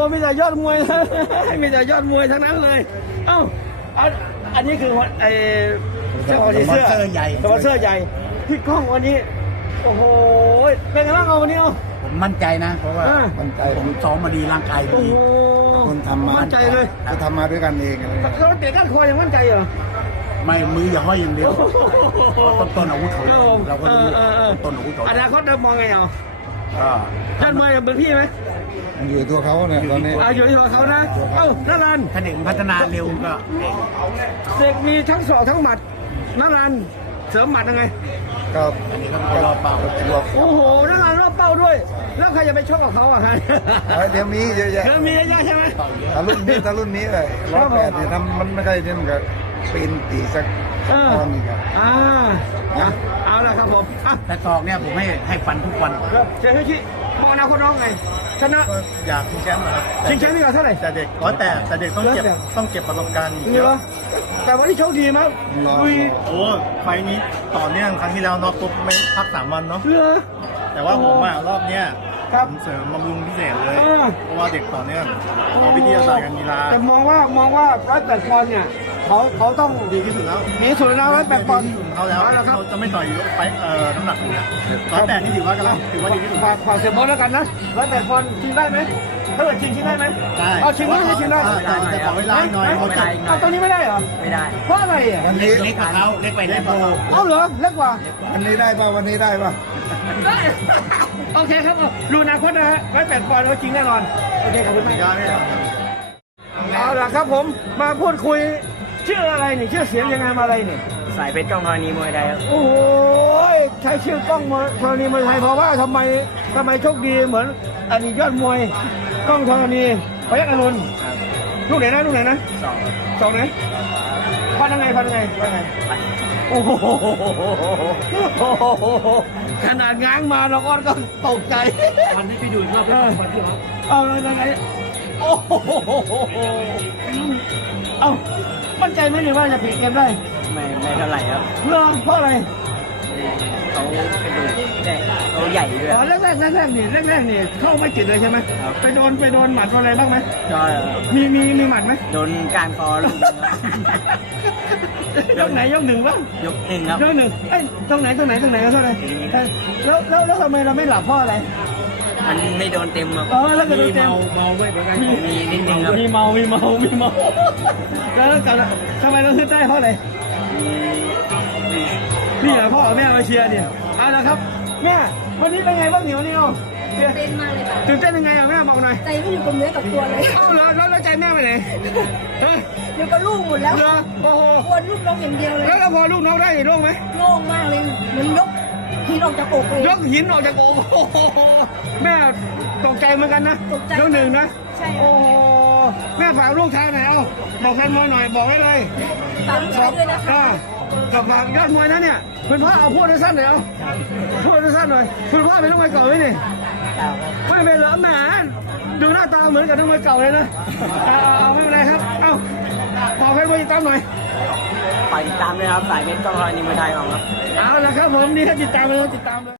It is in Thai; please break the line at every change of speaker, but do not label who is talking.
มีแต่ยอดมวยมีแต่ยอดมวยทั้งนั้นเลยเอ้าอันนี้คือไอ้เจ้าของเสื้อใหญ่สปอนเซอร์ใหญ่พี่ก้องวันนี้โอ้โหเป็นไงบ้างเอาวันนี้เอา
ผมมั่นใจนะเพราะว่ามั่นใจผมซ้อมมาดีร่างกายดีคนทำมา
มั่นใจเลย
ก็ทำมาด้วยกันเอง
เราเตะก้านคอยังมั่นใจเหรอ
ไม่มืออย่าห้อยอย่างเดียวต้นอาวุธเขาเราก็รู้ต้นอาวุธเขา
อนาคตเรามองไงเอาท่านมวยเป็นพี่ไหม
อยู่ตัวเขาเนี่ยตอนนี้
อยู่ที่ตัวเขานะนั่นรัน
ถ้าเด็กพัฒนาเร็วก็
เด็กมีทั้งศอกทั้งหมัดนั่นรันเสริมหมัดยังไง
ก็รอบเป้า
โอ้โหนั่นรันรอบเป้าด้วยแล้วใครจะไปชกกับเขาอ่ะครับ
เดี๋ยวมีเยอะแยะ
มีเยอะแยะใช่ไหม
รุ่นนี้เลย108เนี่ยทำมันไม่ได้เนี่ยมันก็ปีนตีสักตอนนี้ครับ
เอาละครับผม
แต่ตอกเนี่ยผมให้ฟันทุกวัน
เจ๊ให้ชี้มองอนาคตน้องไงชนะ
อยากชิงแชมป์ครับ
ชิงแชมป์นี่เท่าไหร่
แต่เด็กแต่เด็กต้องเก็บประสบการณ์
เยอะแต่วันนี้โชคดีมาก
โอ้ไฟนี้ต่อเนื่องครั้งที่แล้วน็อกปุ๊บไม่พัก3 วันเนาะแต่ว่าผมรอบเนี้ยผมเสริมบำรุงพิเศษเลยเพราะว่าเด็กต่อเนื่องเอาวิทยาศาสตร์การกีฬา
แต่มองว่า108 ปอนด์เนี่ยเขาต้อง
ดีที่สุดแล้ว
ดีสุดแล้ว108 ปอนด์
เขาแล้วเขาจะไม่ต่อยไปน้ำหนักอยู่แล้ว108นี่ถือว่าดีที่สุด
ฝากเสียบอลแล้วกันนะ108 ปอนด์ชิงได้ไหมถ้าเกิดชิงได้ไหม
ได้
ชิงได้ชิงได้
แต่ขอเวลาหน่อย
ตอนนี้ไม่ได้เหรอ
ไม่ได้
เพราะอะไรอ่ะ
วันนี้เล็กกว่าเขาเล็กไปเล็กโต
เหรอเล็กกว่า
วันนี้ได้ป่ะวันนี้ได้ป่ะ
โอเคครับดูอนาคตนะฮะ108 ปอนด์เราจริงแน่นอนโอเคขอบคุณมากเอาล่ะครับผมมาพูดคุยชื่ออะไรนี่ชื่อเสียงยังไงมาอะไรนี่
สายเพชรกล้องธรณีมวยไทยครับ
โอ้ยใช้ชื่อกล้องธรณีมวยไทยเพราะว่าทำไมโชคดีเหมือนอดีตยอดมวยกล้องธรณีพยัคฆ์อรุณลูกไหนนะสองไหนพันยังไงโอ้โหขนาดง้างมาเราก็ตกใจ
วันที่ไปดูรอบวันที่แล้ว
ยังไงโอ้โหมั่นใจไหมหรือว่าจะปิดเกมได้
ไม่เท่าไหร่ครับ
เพราะอะไร
เขาเป็นดูได้เขาใหญ่ด้วย
แรกนี่เข้าไม่จิตเลยใช่ไหมไปโดนหมัดอะไรบ้างไหมมีหมัดไหม
โดนการคอลูก
ยกไหนยกหนึ่งบ้าง
ยกหนึ่งครับ
ยกหนึ่งตรงไหนก็เท่าไหร่แล้วทำไมเราไม่หลับเพราะอะไร
มันไม่โดนเต็มครับ
แล้วก็โดนเต็ม
เมาไม่เป็นไรมีนิดนึงครับ
มีเมาแล้วทำไมเราขึ้นใต้เพราะอะไรนี่แหละพ่อแม่มาเชียร์เนี่ยเอาละครับแม่วันนี้เป็นไงบ้างวันนี้
ตื่นเต้นมากเลยค่ะ
ตื่นเต้นยังไงอ่ะแม่บอกหน่อย
ใจไม่อยู่กับเนื้อกับตัวเลย
แล้วใจแม่ไปไหน
อยู่กับลูกหมดแล้ว
โอ้โห
วนลูกน้องอย่างเดียวเลย
แล้วพอลูกน้องได้โล่งไหม
โล่งมากเลยเหมือนยกหินออกจากอกเลย
ยกหินออกจากอกแม่ตกใจเหมือนกันนะยกหนึ่งนะ
ใช่
โอ้แม่ฝากลูกชายหน่อยบอกแฟนมวยหน่อยบอกไว้เลย
ฝากลูกชายด้วยนะคะ
กับฝากยอดมวยนะเนี่ยคุณพ่อเอาพูดสั้นหน่อยพูดสั้นหน่อยคุณพ่อเป็นนักมวยเก่าไหมนี่ไม่เป็นเหรอแหมดูหน้าตาเหมือนกับนักมวยเก่าเลยนะไม่เป็นไรครับบอกให้มวยติดตามหน่อย
ไปติดตามเลยครับสายเพชรกล้องธรณีมวยไทยของครับ
เอาละครับผมนี่ถ้าติดตามเลย